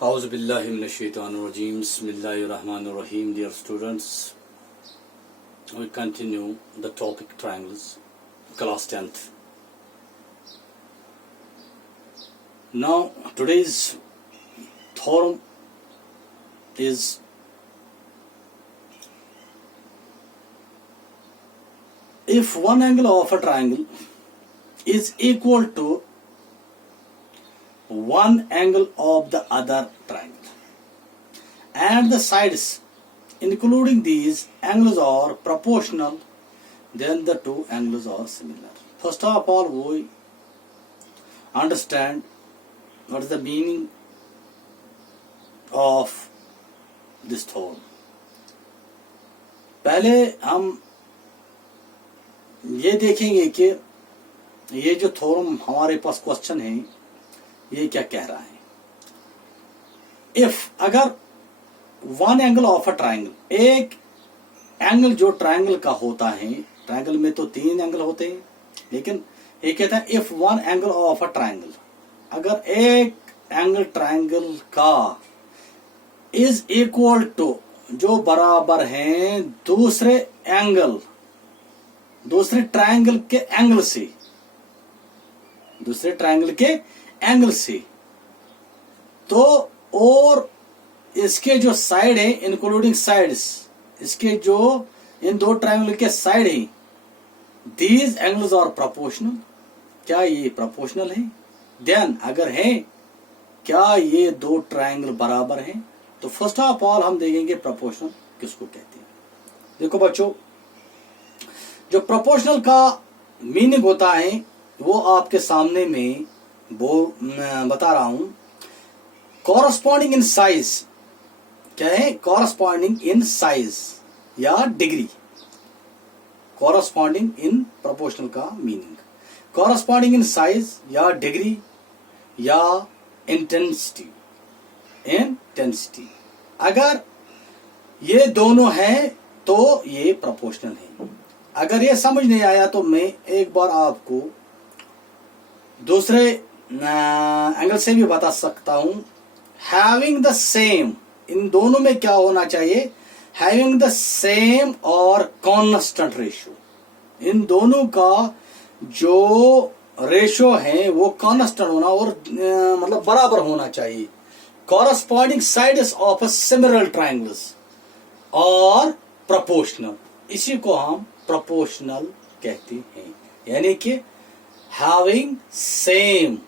Auzubillahiminash-shaytanir-rajim. Bismillahir-rahmanir-rahim. Dear students, we continue the topic triangles, class 10th. Now, today's theorem is if one angle of a triangle is equal to one angle of the other triangle and the sides including these angles are proportional, then the two angles are similar. First of all, we understand what is the meaning of this theorem. पहले हम ये देखेंगे कि ये जो theorem हमारे पास question है ये क्या कह रहा है. इफ अगर one angle of a triangle, एक एंगल जो ट्राइंगल का होता है, ट्राइंगल में तो तीन एंगल होते हैं, लेकिन ये कहता है if one angle of a triangle, अगर एक एंगल ट्राइंगल का इज इक्वल टू, जो बराबर हैं दूसरे ट्राइंगल के एंगल से, दूसरे ट्राइंगल के एंगल से, तो और इसके जो साइड है इंक्लूडिंग साइड्स, इसके जो इन दो ट्राइंगल के साइड है, दीज एंगल्स आर प्रोपोर्शनल. क्या ये प्रोपोर्शनल है? देन अगर है, क्या ये दो ट्राइंगल बराबर हैं? तो फर्स्ट ऑफ ऑल हम देखेंगे प्रोपोर्शनल किसको कहते हैं. देखो बच्चों, जो प्रोपोर्शनल का मीनिंग होता है वो आपके सामने में वो बता रहा हूं. कॉरस्पॉन्डिंग इन साइज, क्या है? कॉरस्पॉन्डिंग इन साइज या डिग्री. कॉरस्पॉन्डिंग इन प्रोपोर्शनल का मीनिंग कॉरस्पॉन्डिंग इन साइज या डिग्री या इंटेंसिटी. अगर ये दोनों है तो ये प्रोपोर्शनल है. अगर ये समझ नहीं आया तो मैं एक बार आपको दूसरे एंगल से भी बता सकता हूं. हैविंग द सेम, इन दोनों में क्या होना चाहिए? हैविंग द सेम और कांस्टेंट रेशियो. इन दोनों का जो रेशियो है वो कांस्टेंट होना और मतलब बराबर होना चाहिए. Corresponding sides of a similar triangles और प्रोपोर्शनल, इसी को हम प्रोपोर्शनल कहते हैं. यानी कि हैविंग सेम,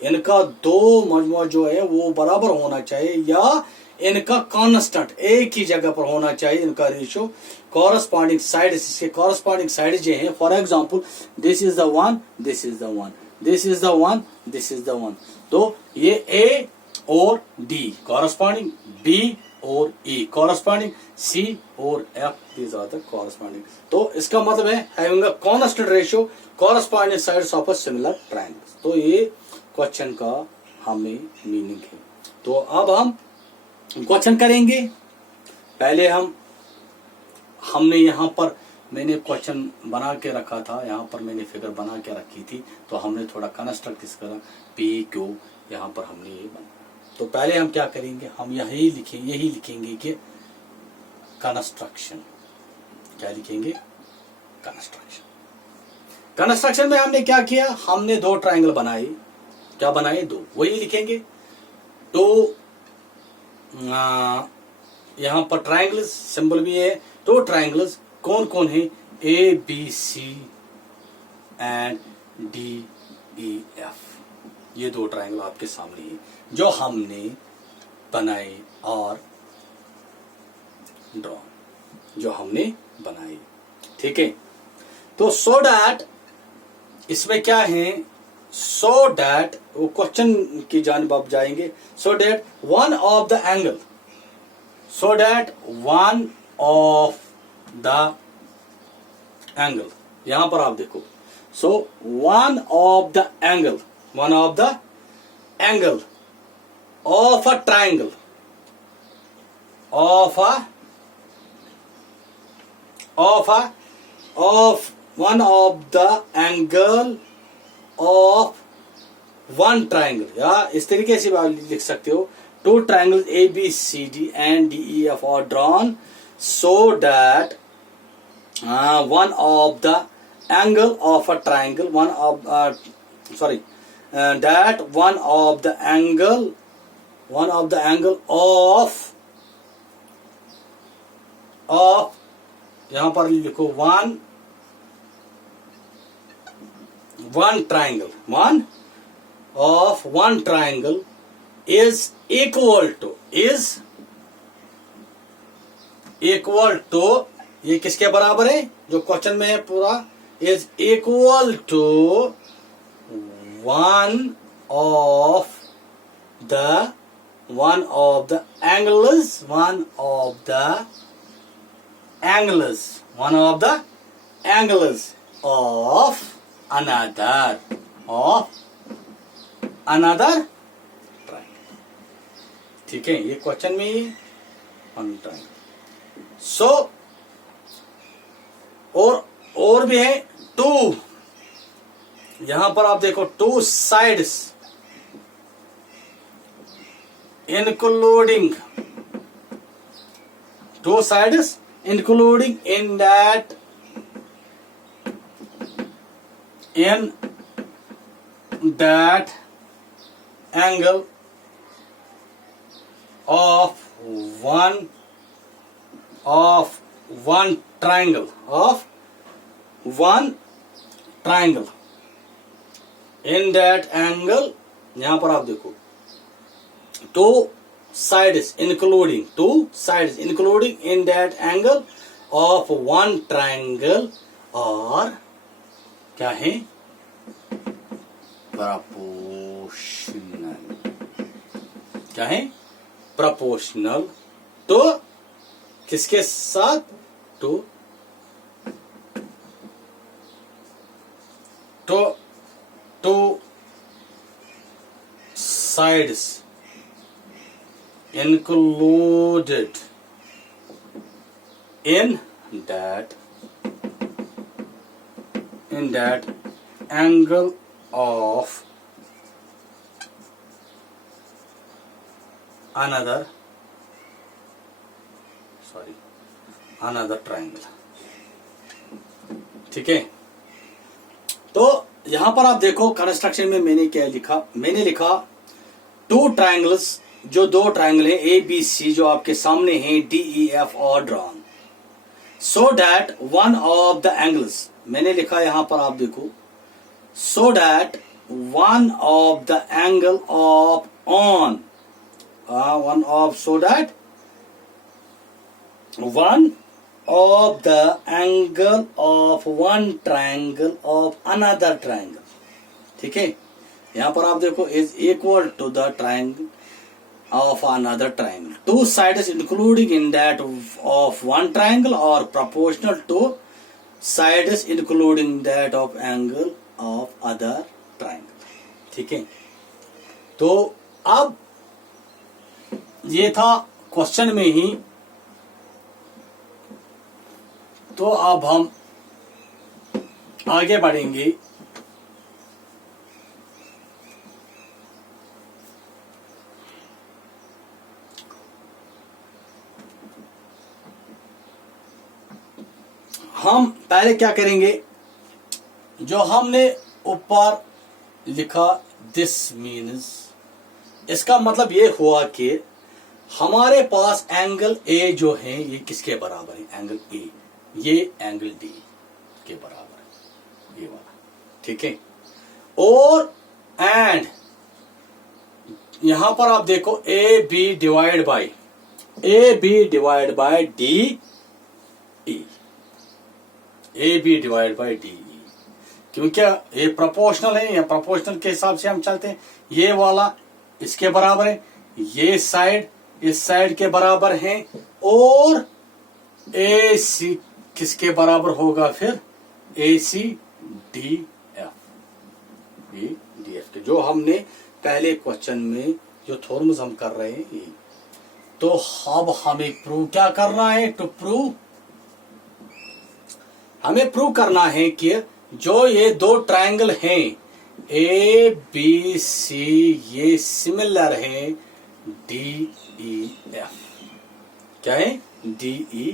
इनका दो मजमूआ जो है वो बराबर होना चाहिए या इनका कांस्टेंट एक ही जगह पर होना चाहिए इनका रेशियो. कॉरस्पॉन्डिंग साइड, इसके कॉरस्पॉन्डिंग साइड जो है, for example this is the one, this is the one, this is the one, this is the one. तो ये ए और डी कॉरस्पॉन्डिंग, बी और ई कॉरस्पॉन्डिंग, सी और F, these are the corresponding. तो इसका मतलब है having a constant ratio corresponding sides of a similar triangles. तो ये क्वेश्चन का हमें मीनिंग है. तो अब हम क्वेश्चन करेंगे. पहले हमने यहाँ पर मैंने क्वेश्चन बना के रखा था, यहाँ पर मैंने फिगर बना के रखी थी, तो हमने थोड़ा कंस्ट्रक्ट इस करा पी क्यू, यहाँ पर हमने ये बना. तो पहले हम क्या करेंगे, हम यही लिखेंगे कि कंस्ट्रक्शन. क्या लिखेंगे? कंस्ट्रक्शन. कंस्ट्रक्शन में हमने क्या किया? हमने दो ट्राइंगल बनाए. क्या बनाए? दो. वही लिखेंगे. तो यहां पर ट्राइंगल्स सिंबल भी है. दो ट्राइंगल्स कौन कौन है? A B C and D E F. ये दो ट्राइंगल आपके सामने है जो हमने बनाए और ड्रॉ, जो हमने बनाए. ठीक है. तो सो डैट इसमें क्या है, सो डैट वो क्वेश्चन की जानिब आप जाएंगे. So that one of the angle, so that one of the angle, यहां पर आप देखो. So one of the angle of a triangle, of one of the angle of one triangle, या इस तरीके से आप लिख सकते हो two triangles ABCD and DEF are drawn so that one of the angle of a triangle, that one of the angle of यहाँ पर लिखो one triangle is equal to ये किसके बराबर है जो क्वेश्चन में है पूरा, is equal to one of the angles of another triangle. ठीक है, ये क्वेश्चन में ही वन ट्राइंगल. सो और भी है टू, यहां पर आप देखो two sides including in that angle of one triangle in that angle, यहां पर आप देखो two sides including in that angle of one triangle और क्या है proportional तो किसके साथ to sides included in that angle of another triangle. ठीक है, तो यहां पर आप देखो कंस्ट्रक्शन में मैंने लिखा टू ट्रायंगल्स, जो दो ट्रायंगल है ए बी सी जो आपके सामने हैं डी ई एफ और drawn, so that one of the angles, मैंने लिखा यहां पर आप देखो so that one of the angle of on one of the angle of one triangle of another triangle. ठीक है, यहां पर आप देखो is equal to the triangle of another triangle. Two sides including in that of one triangle or proportional to sides including that of angle of other triangle. ठीक है, तो अब ये था क्वेश्चन में ही, तो अब हम आगे बढ़ेंगे. हम पहले क्या करेंगे, जो हमने ऊपर लिखा दिस मीन्स, इसका मतलब ये हुआ कि हमारे पास एंगल ए जो है ये किसके बराबर है, एंगल ए, ये एंगल डी के बराबर है, ये वाला. ठीक है, और एंड यहां पर आप देखो A B divide by D E, क्योंकि ये प्रोपोर्शनल है, या प्रोपोर्शनल के हिसाब से हम चलते हैं. ये वाला इसके बराबर है, ये साइड इस साइड के बराबर है, और ए सी किसके बराबर होगा फिर, ए सी डी एफ, के जो हमने पहले क्वेश्चन में जो थ्योरम्स हम कर रहे हैं. तो अब हमें प्रूव क्या करना है, हमें प्रूव करना है कि जो ये दो ट्रायंगल हैं ए बी सी, ये सिमिलर है DEF क्या है DE,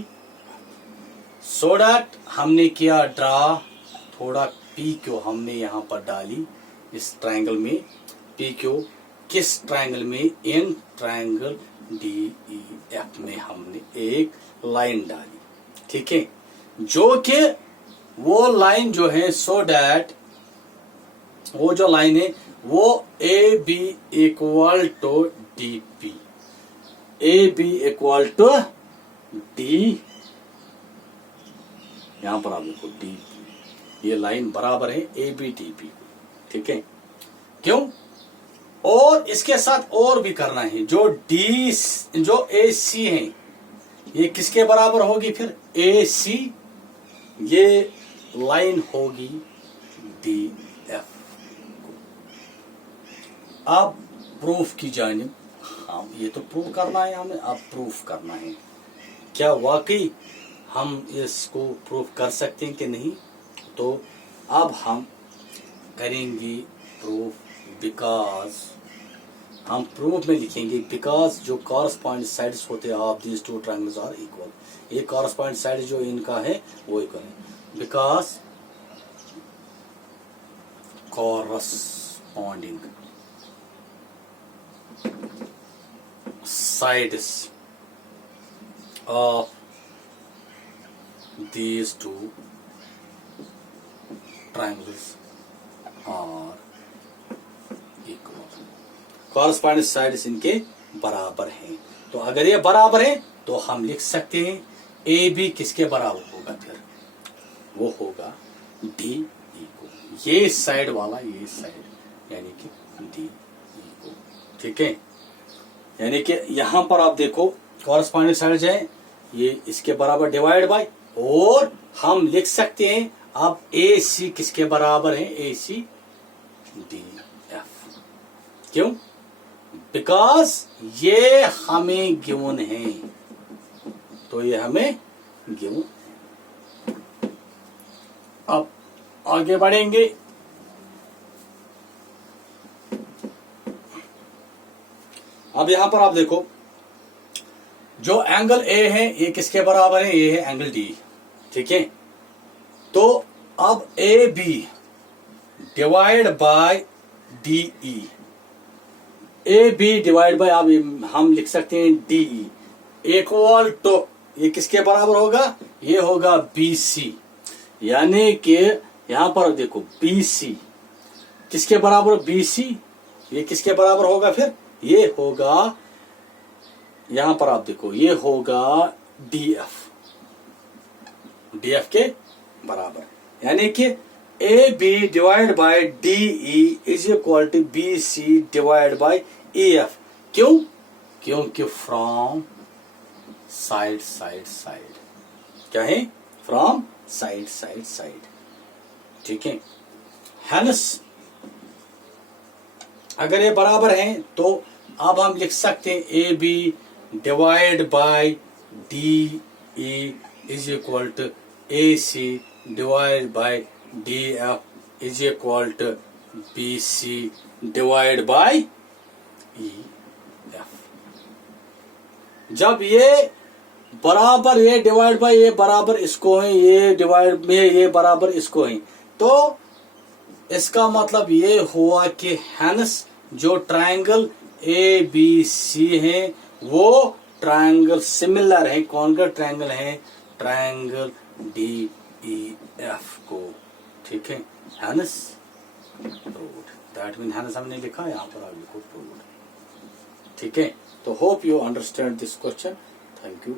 सो डैट हमने किया ड्रा, थोड़ा PQ हमने यहां पर डाली इस ट्रायंगल में, PQ किस ट्रायंगल में, इन ट्रायंगल DEF में हमने एक लाइन डाली, ठीक है, जो कि वो लाइन जो है सो डैट वो जो लाइन है वो AB equal to DP, AB equal to D, यहां पर आप देखो DP, ये लाइन बराबर है AB DP, ठीक है, क्यों, और इसके साथ और भी करना है, जो जो AC है ये किसके बराबर होगी, फिर AC, ये लाइन होगी DF। अब प्रूफ की जानिब, हाँ ये तो प्रूफ करना है हमें, अब प्रूफ करना है क्या वाकई हम इसको प्रूफ कर सकते हैं कि नहीं, तो अब हम करेंगे प्रूफ, बिकॉज हम प्रूफ में लिखेंगे बिकॉज जो कॉरस्पॉन्डिंग साइड्स होते हैं of these two triangles are equal, ये कॉरस्पॉन्डिंग साइड जो इनका है वो इक्वल है, because corresponding sides of these two triangles are equal, corresponding sides इनके बराबर हैं, तो अगर ये बराबर है तो हम लिख सकते हैं AB किसके बराबर होगा, फिर वो होगा DE को, ये साइड वाला ये साइड यानी कि DE को, ठीक है, यानी कि यहां पर आप देखो कॉरस्पॉन्डिंग साइड है ये इसके बराबर डिवाइड बाय, और हम लिख सकते हैं अब AC किसके बराबर है, AC DF, क्यों, बिकॉज ये हमें गिवन है, तो ये हमें गिवन, अब आगे बढ़ेंगे, अब यहां पर आप देखो जो एंगल A है ये किसके बराबर है, ये है एंगल D, ठीक है, तो अब AB divide by DE, AB divide bye, अब हम लिख सकते हैं DE इक्वल टू, ये किसके बराबर होगा, ये होगा BC, यानी कि यहां पर देखो BC किसके बराबर, BC ये किसके बराबर होगा, फिर ये होगा, यहां पर आप देखो ये होगा DF, DF के बराबर, यानी कि AB divide by DE is equal to BC divide by EF, क्यों, क्योंकि फ्रॉम साइड साइड साइड, क्या है, फ्रॉम साइड साइड साइड, ठीक है, हेंस अगर ये बराबर हैं तो अब हम लिख सकते हैं AB divide by DE is equal to AC divide by DF is equal to BC divide by EF। जब ये बराबर, ये डिवाइड बाय ये बराबर इसको है, ये डिवाइड में ये बराबर इसको है, तो इसका मतलब ये हुआ कि हेंस जो ट्रायंगल ABC है वो ट्रायंगल सिमिलर है, कौन का ट्रायंगल है, ट्रायंगल DEF को, ठीक है, hence proved, that mean hence हमने लिखा, यहाँ पर आप लिखो प्रूव्ड, ठीक है, तो hope you understand this question, thank you.